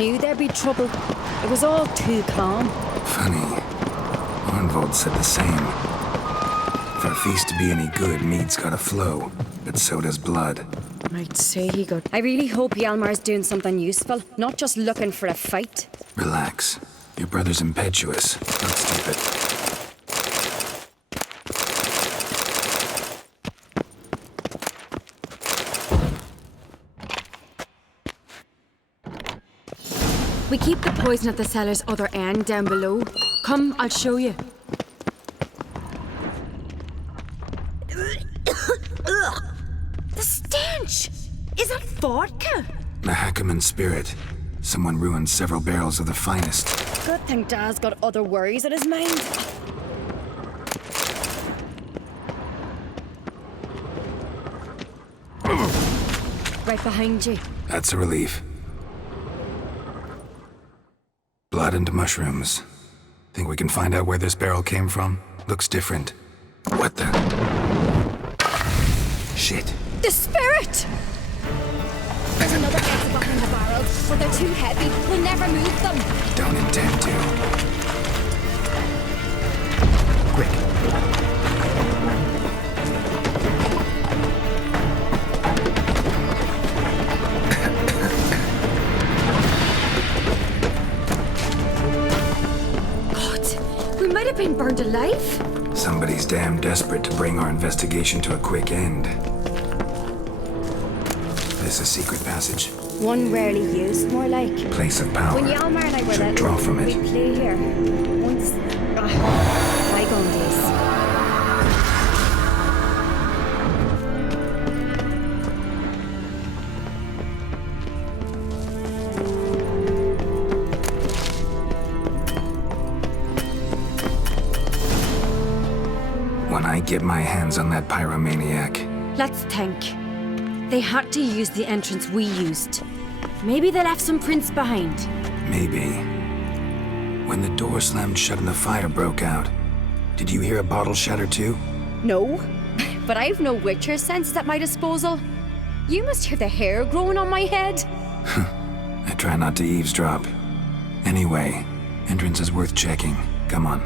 knew there'd be trouble. It was all too calm. Funny. Arnvold said the same. For a feast to be any good, mead's gotta flow, but so does blood. I'd say he got... I really hope Hjalmar's doing something useful, not just looking for a fight. Relax. Your brother's impetuous, not stupid. We keep the poison at the cellar's other end down below. Come, I'll show you. The stench! Is that vodka? Mahakaman spirit. Someone ruined several barrels of the finest. Good thing Dad's got other worries in his mind. Right behind you. That's a relief. Blood and mushrooms. Think we can find out where this barrel came from? Looks different. What the? Shit. The spirit! There's another exit behind the barrels, but they're too heavy. We'll never move them. Don't intend to. Quick. God, we might have been burned alive. Somebody's damn desperate to bring our investigation to a quick end. This a secret passage? One rarely used, more like. Place of power. When Hjalmar and I were Should little, draw from it. we'd play here. Once... bygone days. When I get my hands on that pyromaniac. Let's think. They had to use the entrance we used. Maybe they left some prints behind. Maybe. When the door slammed shut and the fire broke out, did you hear a bottle shatter too? No, but I've no Witcher senses at my disposal. You must hear the hair growing on my head. I try not to eavesdrop. Anyway, entrance is worth checking. Come on.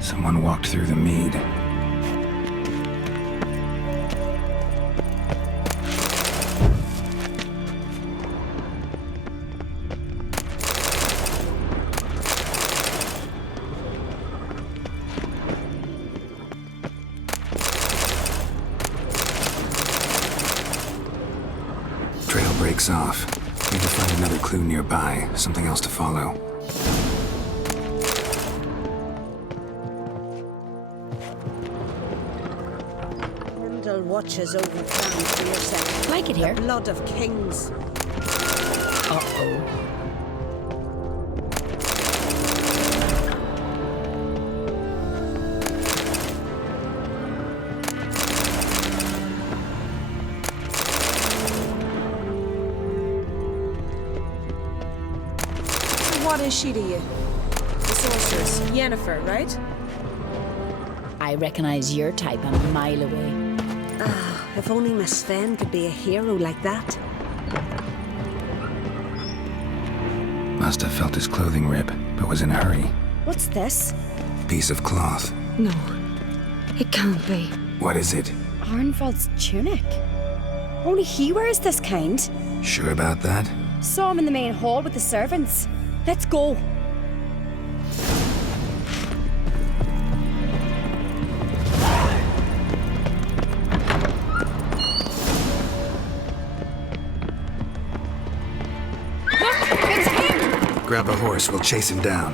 Someone walked through the mead. Trail breaks off. Need to find another clue nearby, something else to follow. Watches over town for yourself. Like it here. The blood of kings. Uh-oh. So what is she to you? The sorceress, Yennefer, right? I recognize your type a mile away. If only Miss Sven could be a hero like that. Must have felt his clothing rip, but was in a hurry. What's this? Piece of cloth. No, it can't be. What is it? Arnvald's tunic. Only he wears this kind. Sure about that? Saw him in the main hall with the servants. Let's go. Grab a horse, we'll chase him down.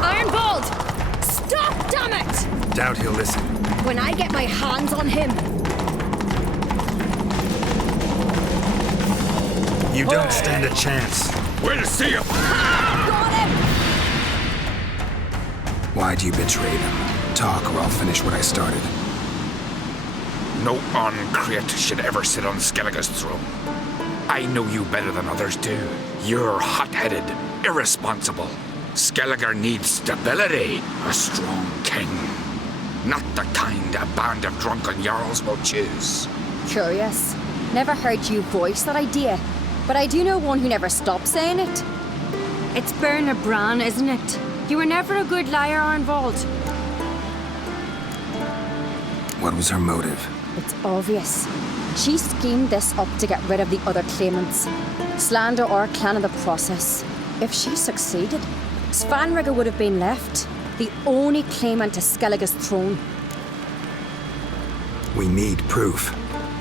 Arnvald! Stop, damn it! Doubt he'll listen. When I get my hands on him. You don't stand a chance. We'll see him! Got him! Why'd you betray them? Talk or I'll finish what I started. No uncreate should ever sit on Skellige's throne. I know you better than others do. You're hot-headed, irresponsible. Skellige needs stability, a strong king. Not the kind a band of drunken jarls will choose. Curious. Never heard you voice that idea, but I do know one who never stops saying it. It's Berna Bran, isn't it? You were never a good liar, Arnvald. What was her motive? It's obvious. She schemed this up to get rid of the other claimants. Slander our clan in the process. If she succeeded, Svanrige would have been left, the only claimant to Skellige's throne. We need proof.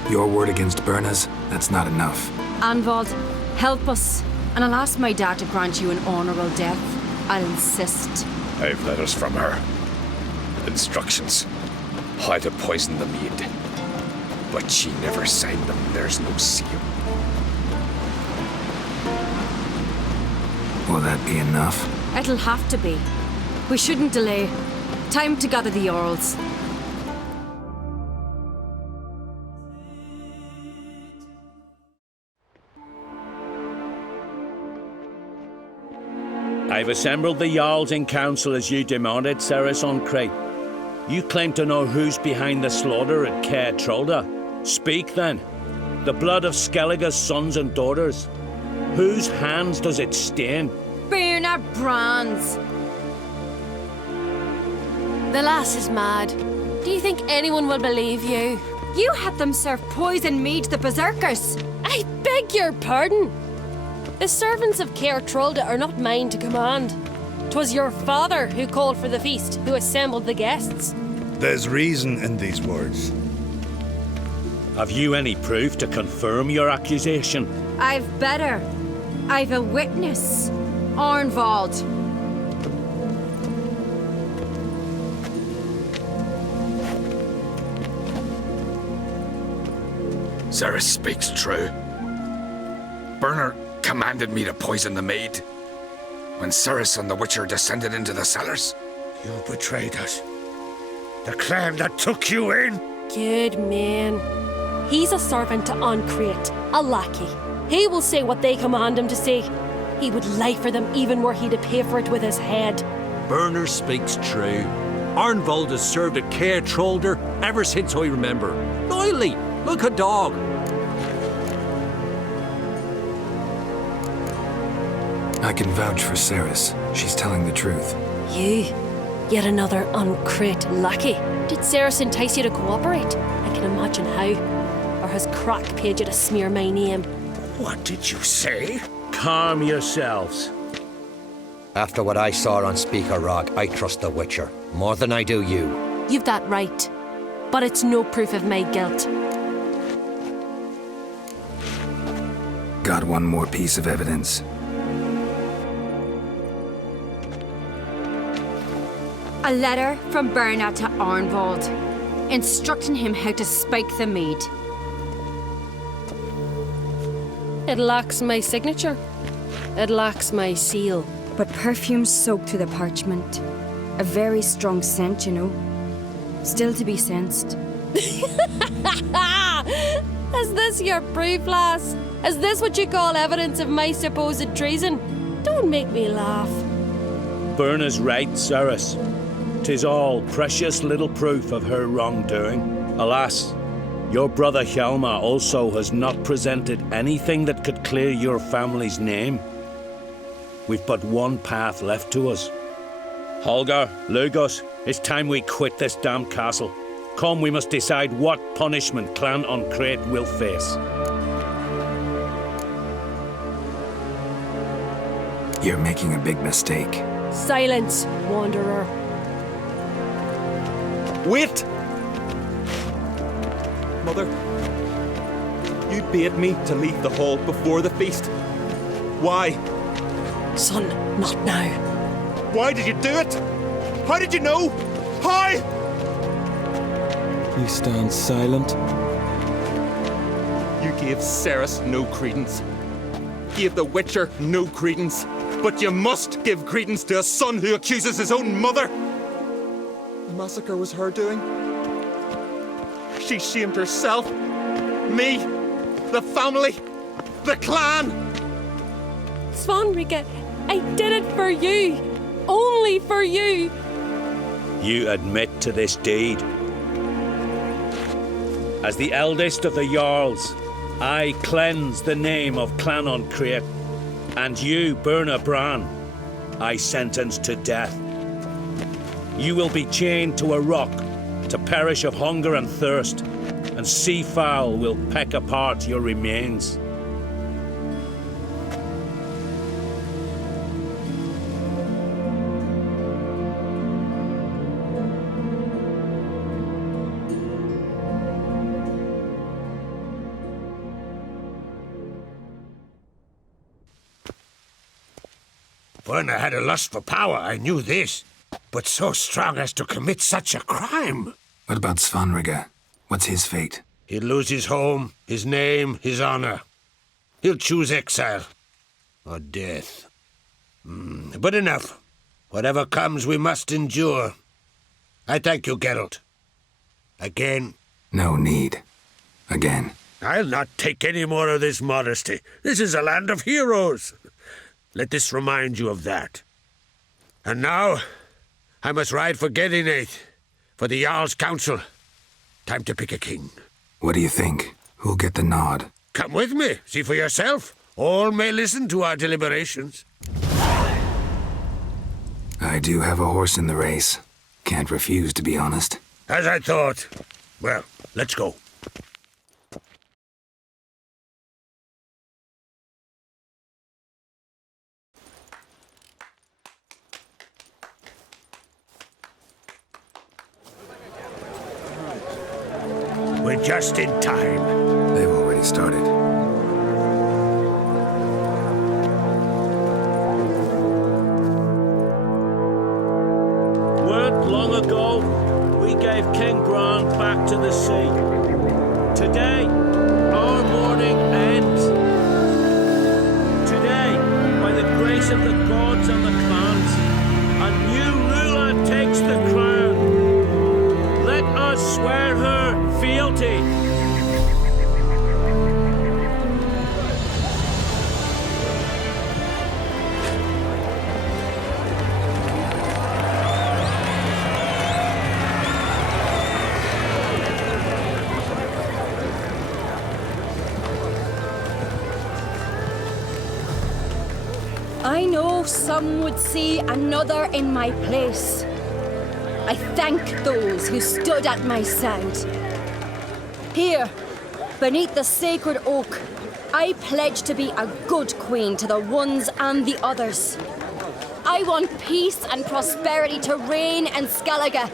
Your word against Berna's, that's not enough. Arnvald, help us. And I'll ask my dad to grant you an honourable death. I'll insist. I have letters from her. Instructions. How to poison the mead. But she never signed them. There's no seal. Will that be enough? It'll have to be. We shouldn't delay. Time to gather the Jarls. I've assembled the Jarls in council as you demanded, Ceres on Crate. You claim to know who's behind the slaughter at Caer Trolda. Speak then. The blood of Skellige's sons and daughters. Whose hands does it stain? Berna Bran's. The lass is mad. Do you think anyone will believe you? You had them serve poison mead to the berserkers. I beg your pardon. The servants of Caer Trolda are not mine to command. 'Twas your father who called for the feast, who assembled the guests. There's reason in these words. Have you any proof to confirm your accusation? I've better. I've a witness. Arnvald. Ceres speaks true. Berna commanded me to poison the maid. When Ceres and the Witcher descended into the cellars. You betrayed us. The clan that took you in. Good man. He's a servant to Ancrete, a lackey. He will say what they command him to say. He would lie for them even were he to pay for it with his head. Berner speaks true. Arnvald has served at Caer Trolder ever since I remember. Loyally, look a dog. I can vouch for Ceres. She's telling the truth. You? Yet another Ancrete lackey. Did Ceres entice you to cooperate? I can imagine how. Or has Crack paid you to smear my name? What did you say? Calm yourselves. After what I saw on Speaker Rock, I trust the Witcher. More than I do you. You've that right. But it's no proof of my guilt. Got one more piece of evidence. A letter from Berna to Arnvald, instructing him how to spike the mead. It lacks my signature. It lacks my seal. But perfume soaked through the parchment. A very strong scent, you know. Still to be sensed. Is this your proof, lass? Is this what you call evidence of my supposed treason? Don't make me laugh. Berna's right, Ceres. 'Tis all precious little proof of her wrongdoing. Alas, your brother Hjalmar also has not presented anything that could clear your family's name. We've but one path left to us. Holger, Lugos, it's time we quit this damn castle. Come, we must decide what punishment Clan Uncrate will face. You're making a big mistake. Silence, Wanderer. Wait! Mother, you bade me to leave the hall before the feast. Why? Son, not now. Why did you do it? How did you know? How? You stand silent. You gave Ceres no credence. Gave the Witcher no credence. But you must give credence to a son who accuses his own mother. The massacre was her doing. She shamed herself, me, the family, the clan. Svanrige, I did it for you. Only for you. You admit to this deed. As the eldest of the Jarls, I cleanse the name of Clan Uncrate, and you, Berna Bran, I sentence to death. You will be chained to a rock to perish of hunger and thirst, and seafowl will peck apart your remains. Berna had a lust for power, I knew this. But so strong as to commit such a crime. What about Svanrige? What's his fate? He'll lose his home, his name, his honor. He'll choose exile. Or death. But enough. Whatever comes, we must endure. I thank you, Geralt. Again. No need. Again. I'll not take any more of this modesty. This is a land of heroes. Let this remind you of that. And now, I must ride for Gedinate, for the Jarl's Council. Time to pick a king. What do you think? Who'll get the nod? Come with me, see for yourself. All may listen to our deliberations. I do have a horse in the race. Can't refuse, to be honest. As I thought. Well, let's go. We're just in time. They've already started. Weren't long ago, we gave King Bran back to the sea. Today, our mourning ends. Today, by the grace of the gods and the clans, a new ruler takes the crown. Let us swear her fealty. I know some would see another in my place. I thank those who stood at my side. Here, beneath the sacred oak, I pledge to be a good queen to the ones and the others. I want peace and prosperity to reign in Skellige.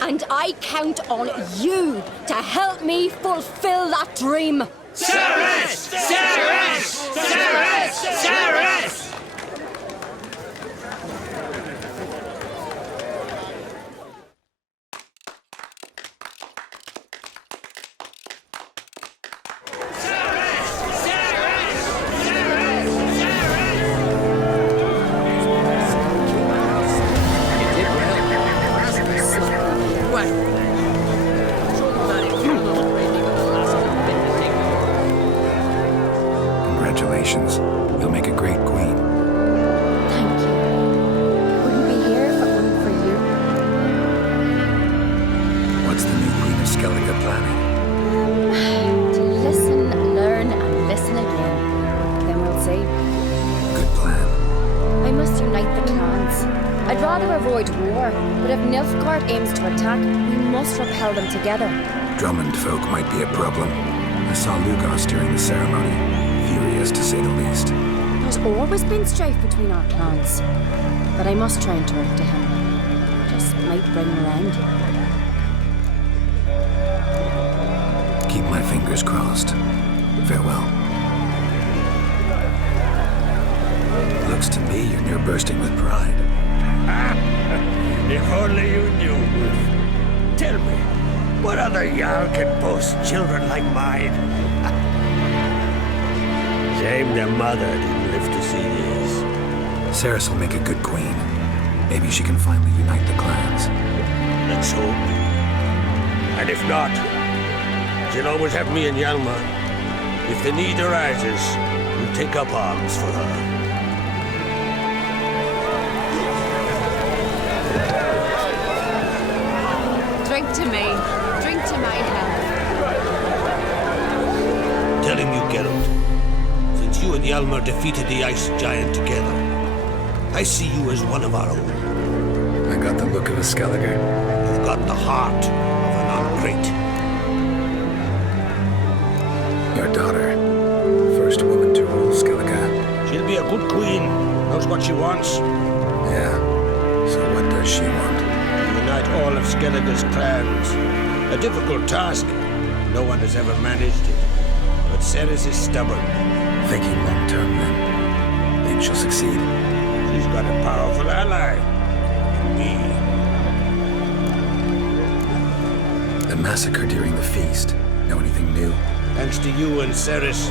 And I count on you to help me fulfill that dream. Ceres! Ceres! Ceres! Ceres! Congratulations. You'll make a great queen. Thank you. Wouldn't be here if it weren't for you. What's the new Queen of Skellige planning? To listen, learn, and listen again. Then we'll see. Good plan. I must unite the clans. I'd rather avoid war, but if Nilfgaard aims to attack, we must repel them together. Drummond folk might be a problem. I saw Lugos during the ceremony. Furious, to say the least. There's always been strife between our clans. But I must try and talk to him. Just might bring him around. Keep my fingers crossed. Farewell. Looks to me you're near bursting with pride. If only you knew, Wolf. Tell me, what other Jarl can boast children like mine? Shame their mother didn't live to see this. Cerys will make a good queen. Maybe she can finally unite the clans. Let's hope. And if not, she'll always have me and Hjalmar. If the need arises, we'll take up arms for her. Drink to me. Drink to my health. Telling you, Geralt, since you and Hjalmar defeated the ice giant together, I see you as one of our own. I got the look of a Skellige. You've got the heart of an Uncrate. Your daughter. First woman to rule Skellige. She'll be a good queen. Knows what she wants. Yeah. So what does she want? Unite all of Skellige's clans. A difficult task. No one has ever managed it. But Cerys is stubborn. Thinking long term, then. Think she'll succeed? She's got a powerful ally. Me. The massacre during the feast. Know anything new? Thanks to you and Cerys,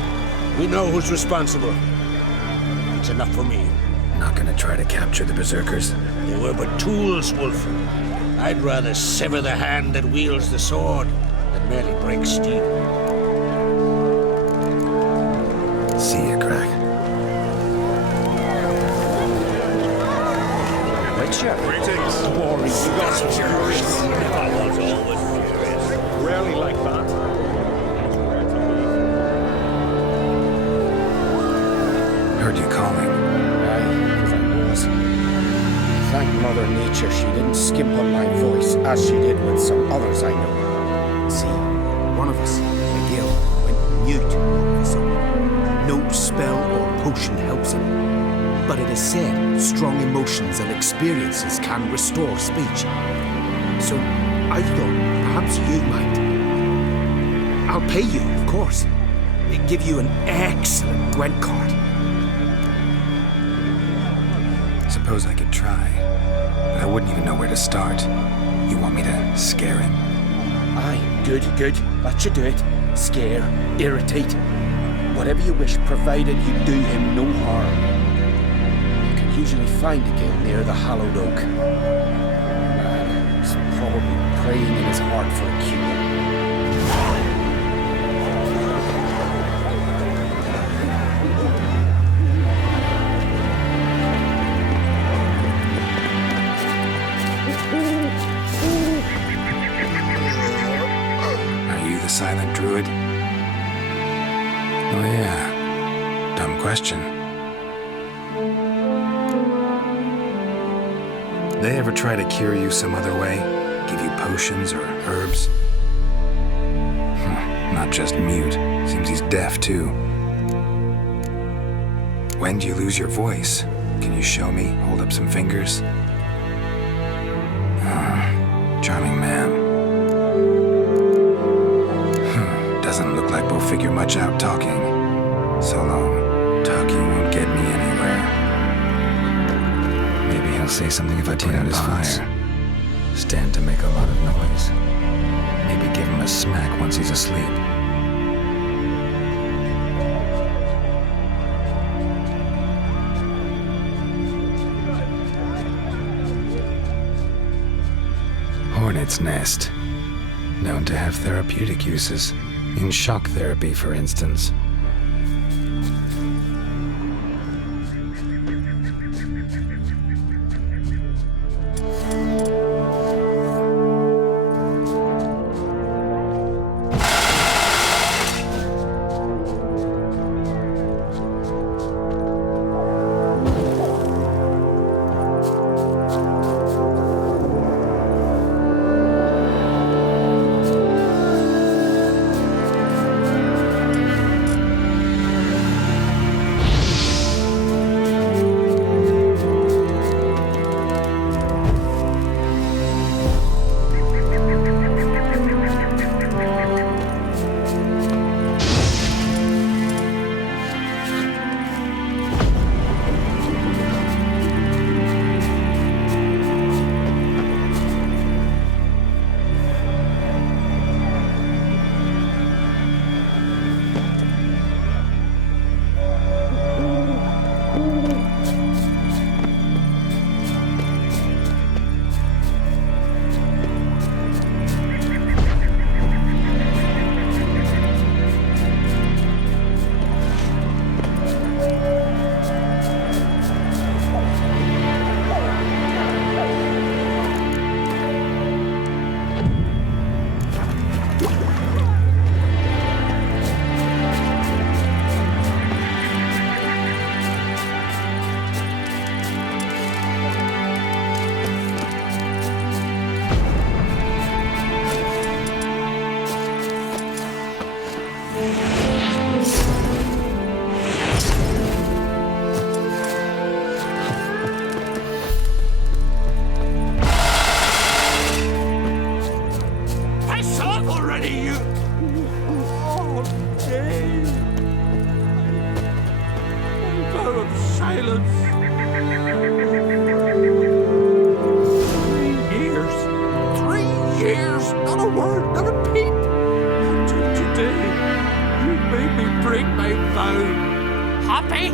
we know who's responsible. It's enough for me. Not gonna try to capture the berserkers? They were but tools, Wolf. I'd rather sever the hand that wields the sword than merely break steel. See ya, Crack. Witcher. Greetings. Glory. You got furious. I was always furious. Rarely like that. Heard you calling. Aye, because I was. Thank Mother Nature she didn't skimp on my voice as she did with some others I know. See, one of us, Miguel, went mute all of a sudden. No spell or potion helps him. But it is said strong emotions and experiences can restore speech. So I thought perhaps you might. I'll pay you, of course. Give you an excellent Gwent card. Suppose I could try. But I wouldn't even know where to start. You want me to scare him? Aye, good. That should do it. Scare, irritate. Whatever you wish, provided you do him no harm. You can usually find a guild near the Hallowed Oak. Man, he's probably praying in his heart for a cure. Silent druid? Oh yeah. Dumb question. They ever try to cure you some other way? Give you potions or herbs? Not just mute. Seems he's deaf too. When do you lose your voice? Can you show me? Hold up some fingers? Charming man. Doesn't look like we'll figure much out talking. So long. Talking won't get me anywhere. Maybe he'll say something if I put out his fire. Stand to make a lot of noise. Maybe give him a smack once he's asleep. Hornet's nest. Known to have therapeutic uses. In shock therapy, for instance. yourself already, you... Oh, Dave. Vow of silence. 3 years, not a word, not a peep. Until today, you made me break my vow. Happy?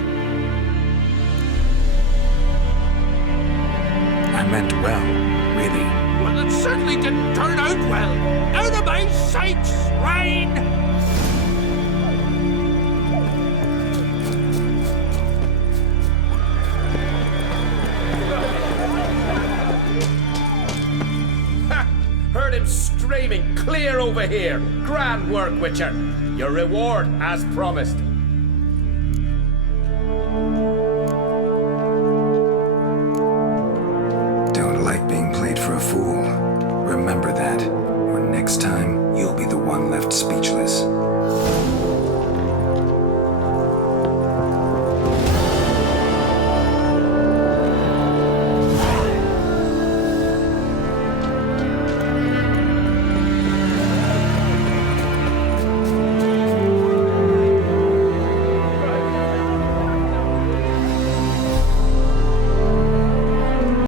I meant well, really. Well, it certainly didn't turn out well. Out of my sight, swine! Heard him screaming, clear over here. Grand work, Witcher. Your reward as promised. Don't like being played for a fool. Remember that. Or next time, you'll be the one left speechless.